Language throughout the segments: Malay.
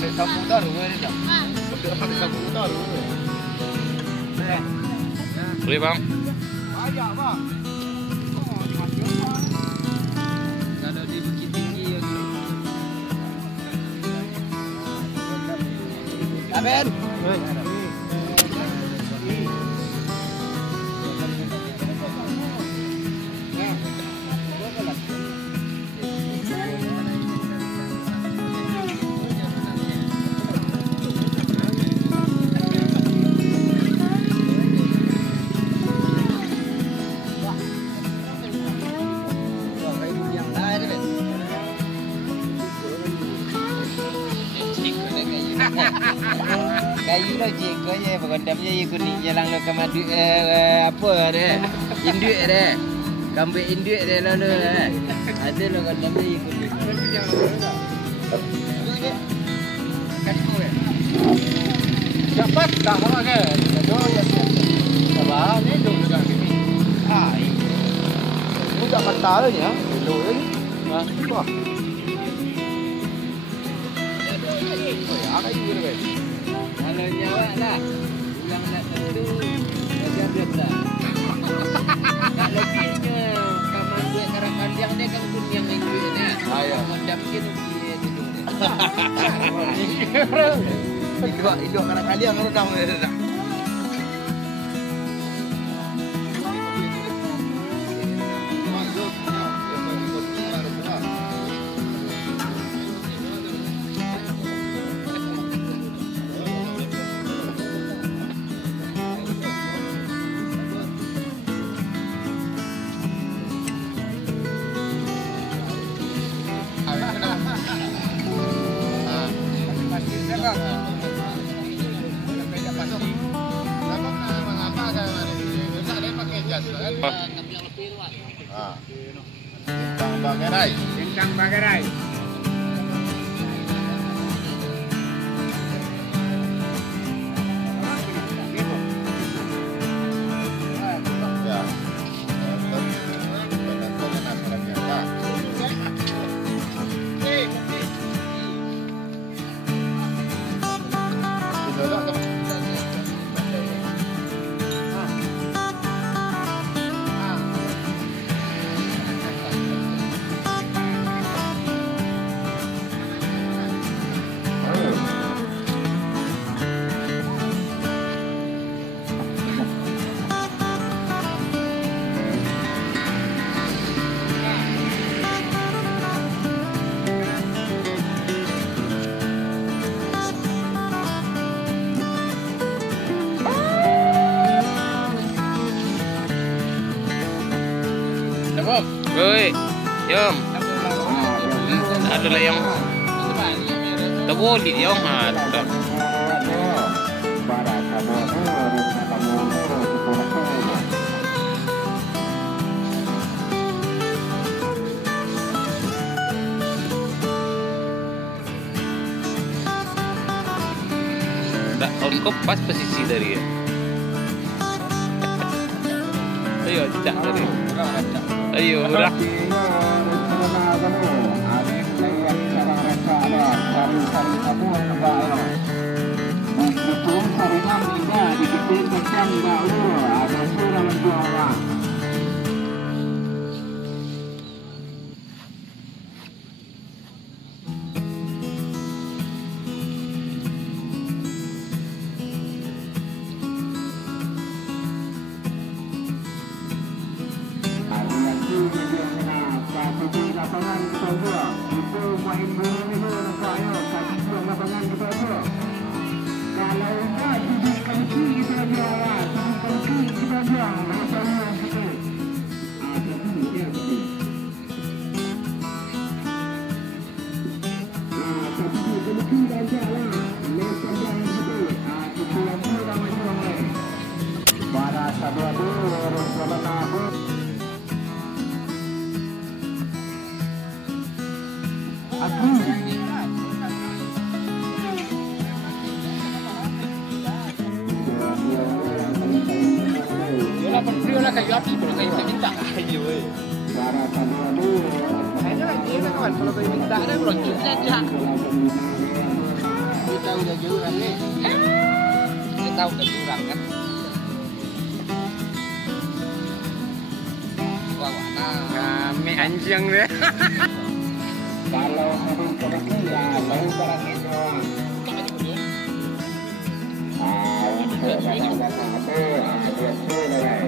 balik sambutan ini dah. Balik sambutan. Boleh bang? Banyak bang. Kalau di Bukit Tinggi ya. Aben. Kayu lo jeko je berendamnya ikut ni jalan lo ke madu apa deh. Induk deh. Kambing induk deh lalu deh. Ada lo berendamnya ikut ni. Dapat dah orang ke? Dah ya. Sabar ni dulu dah ni. Ah, ini dah kata le ni ah. Dulu ni. Ah, wah. Oh, ya kayu ni. Kalau nyawa lah. Yang nak tentu ajar dia tak. Tak leginya kamar duit karang kandang dia kan pun yang induk ni. Ayah. Mendapkin dia tidur dia. Hidup kadang kali yang rendang dia dah. Bintang Bagarai. Oi, jom. Ada lah yang terboleh yang ada. Tak, kau pas posisi dari ya. Ayo, tidak dari. Ayo, udah. Lah kayu api kalau kayu minta. Kayu eh. Hanya lagi kawan kalau kayu minta ada meluncurnya aja. Dia tahu dah jurang ni. Dia tahu dah jurang kan. Wah, Kami anjing deh. kalau mobil kereta ya baru barang itu. Untuk barang-barang itu dia sudah.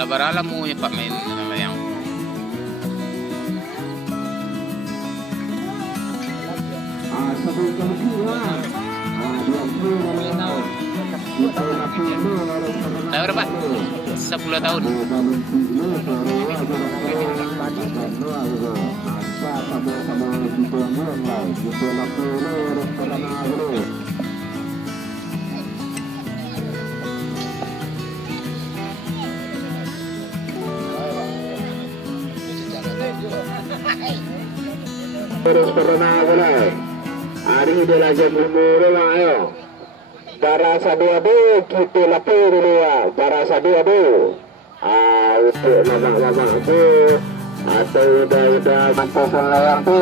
Labarala mo yung pamin na yang. Nah, berapa? 10 tahun. Terus pernah boleh. Hari ini lagi bermula ayo. Barasa dua bu, kita lapor dulu ya. Barasa dua bu. Untuk mamak-mamak bu. Atau udah mantasan layang tu.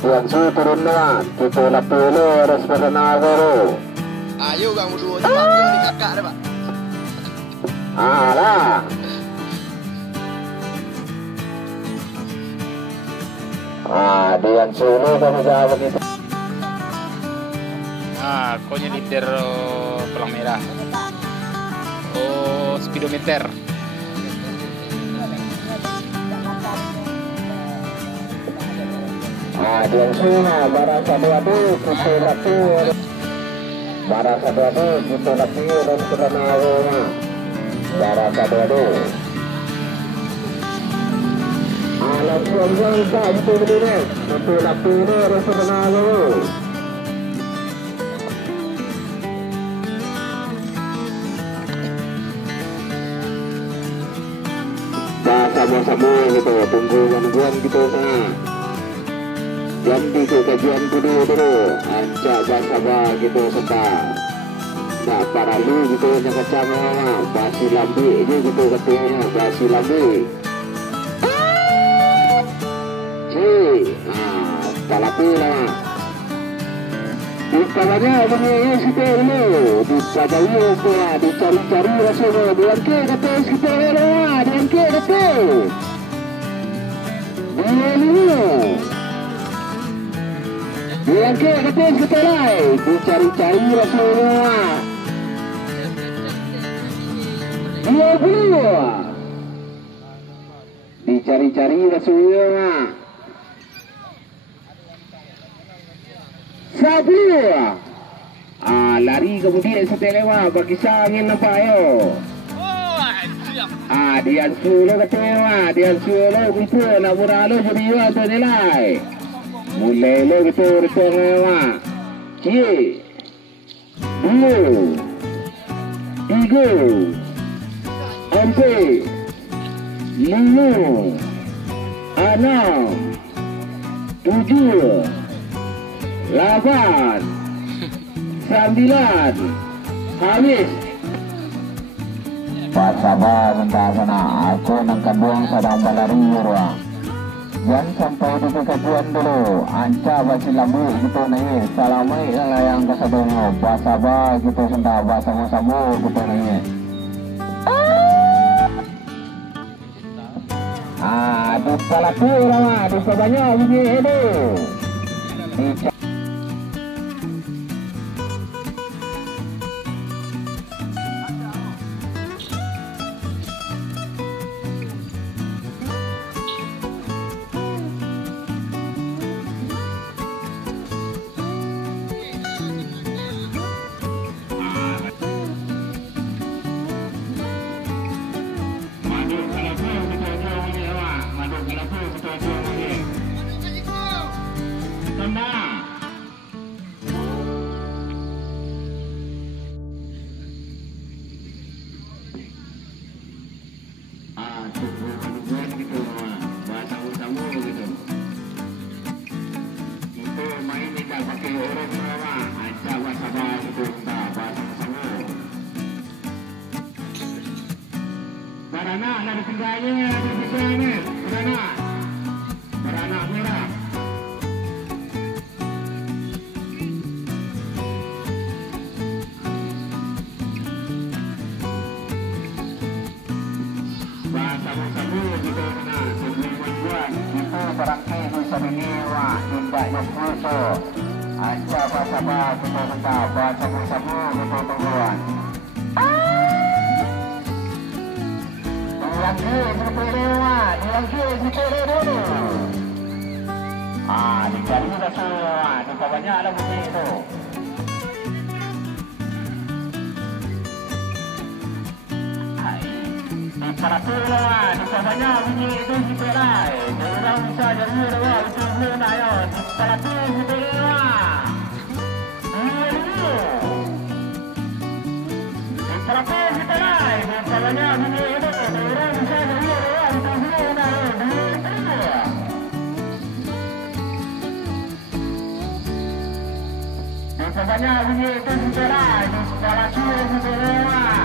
Tuan su turun lah. Kita lapor dulu, terus pernah dulu. Ayo gang berdua cepat je di kakak dah pak. Lah. Dian sulu kami jawab itu. Konya liter pelang merah. Oh, speedometer. Dian sulu barasa dua bu, kita lapor. Barasa dua bu, kita lapor dan pernah rumah. Barasa dua bu. Alam suam-suam tak betul berdiri. Betul lapor ni rasa pernah dulu. Sama-sama gitu, tunggu gangguan gitu sana. Ganti ke kajian dulu. Ancak sabar gitu sebentar. Tak paralu gitu yang kacang lah. Basi lambi je gitu katanya, basi lambi. Palapi lah. Dikawanya begini kita dulu. Dikawanya dia dicari-cari rasanya. Dian ke kata kita lah. Dian ke kata. Dian ke kata kita lah. Dicari-cari rasanya. Dia dulu. Dicari-cari rasanya. Sabia. Lari kemudian setelah bagi angin nampak ayo. Dian solo ketewa, Dian solo gitu nak beralo jadi atau nilai. Mulai lo gitu retornwa. Cie. 2 3 4 5 6 7 8 9 habis. Pak sabar sebentar sana. Aku nak kabuang sedang balari ruang. Jangan sampai di kekabuan dulu. Anca basi lambu gitu nih. Salamai yang kesadongo. Pak sabar gitu sebentar. Pak sama-sama gitu nih. Di palaku lah. Di sebanyak begini itu. Tanda Tiganya di sini, beranak merah. Sabu-sabu gitu kena sebelum buat itu barangkali bisa menyewa tidak nafsu. Aja apa-apa kita baca sabu-sabu gitu tuan. Lagi seperewa, lagi sepere dulu. Dikali juga semua, di bawahnya ada bunyi itu. Para pula, di bawahnya bunyi itu seperai. Orang bisa jadi lewa, itu belum ayo. Para pula seperewa. Para pula seperai, di bawahnya bunyi itu. Sebenarnya bunyi itu sebelah, sebelah kiri sebelah.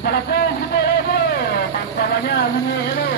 Sebelah kiri sebelah, sebelahnya bunyi itu.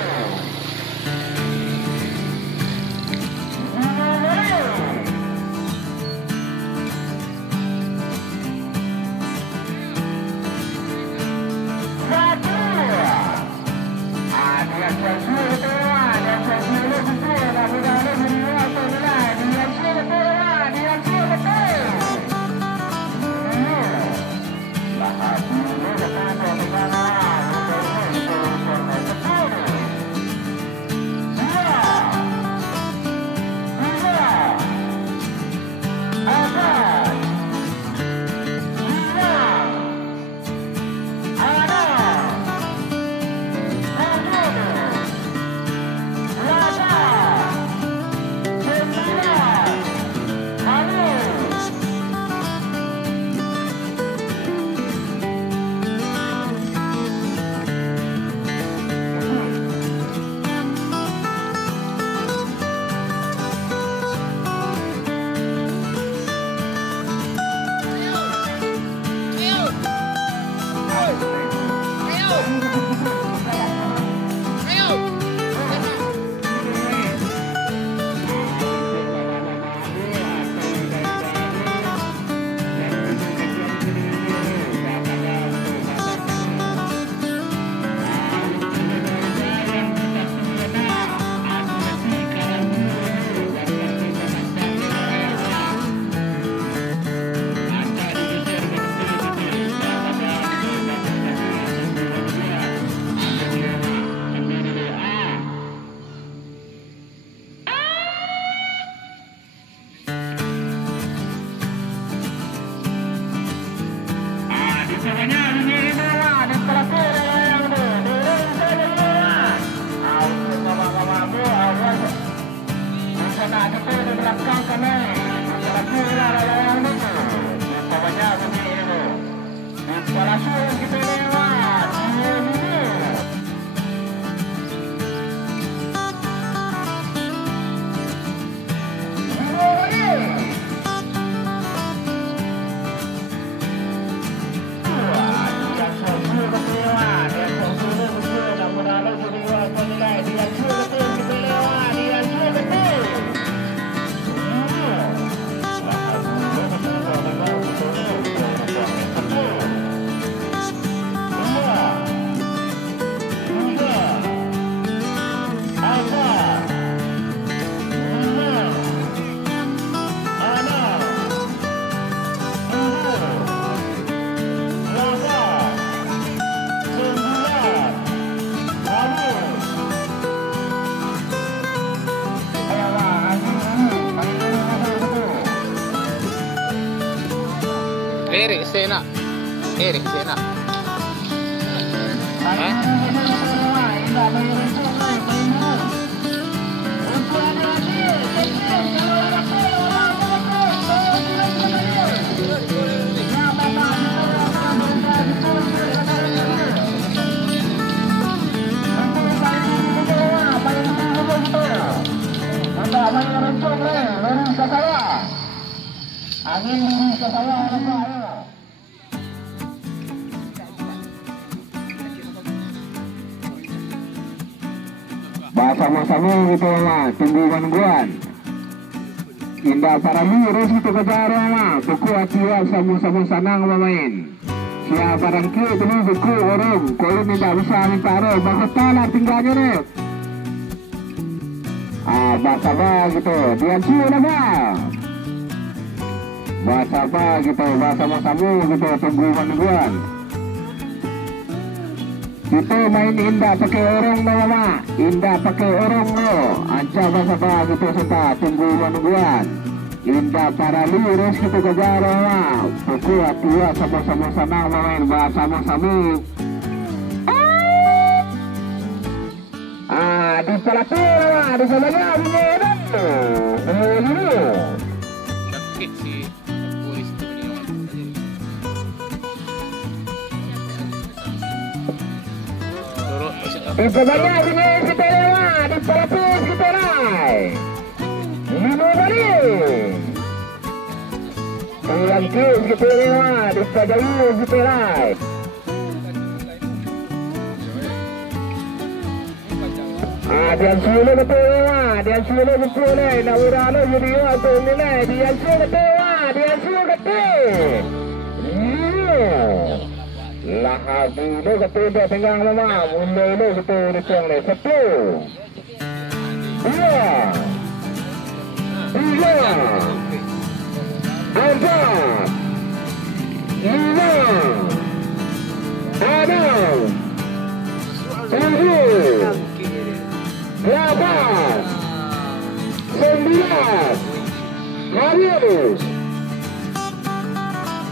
Erik Sena. Erik Sena. Angin di saya, sama gitu mah, tunggu gangguan. Indah para lurus itu kejar mah, buku atiwa sama-sama sanang memain. Siapa barang kiri itu buku orang, kalau tidak bisa minta orang, bakal talar tinggalnya nih. Bahasa apa gitu, dia cuy bang. Bahasa apa gitu, bahasa masamu gitu, tunggu gangguan. Kita main indah pakai orang mama, indah pakai orang lo. Anca bahasa apa gitu serta tunggu gangguan. Indah para lurus gitu kejar mama. Pukul tua sama-sama senang main bahasa masamu. Di pelapor, di sebelahnya bunyi Sakit si polis itu punya. Dorok masih apa? di sebelahnya bunyi si telewa, di pelapor si telai. Ini balik. Yang kiri si telewa, di sebelahnya si telai. Dia sudah betul lah, dia sudah betul lah. Nak urang lo jadi apa ni lah? Dia sudah betul lah, dia sudah betul. Lah aku lo betul dah pegang mama, mula lo betul di tiang ni satu. Dua, tiga, empat, lima, enam, tujuh. 8, 9, habis.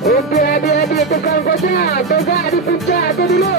Untuk adik-adik tukang kotak, tegak di puncak tu dulu.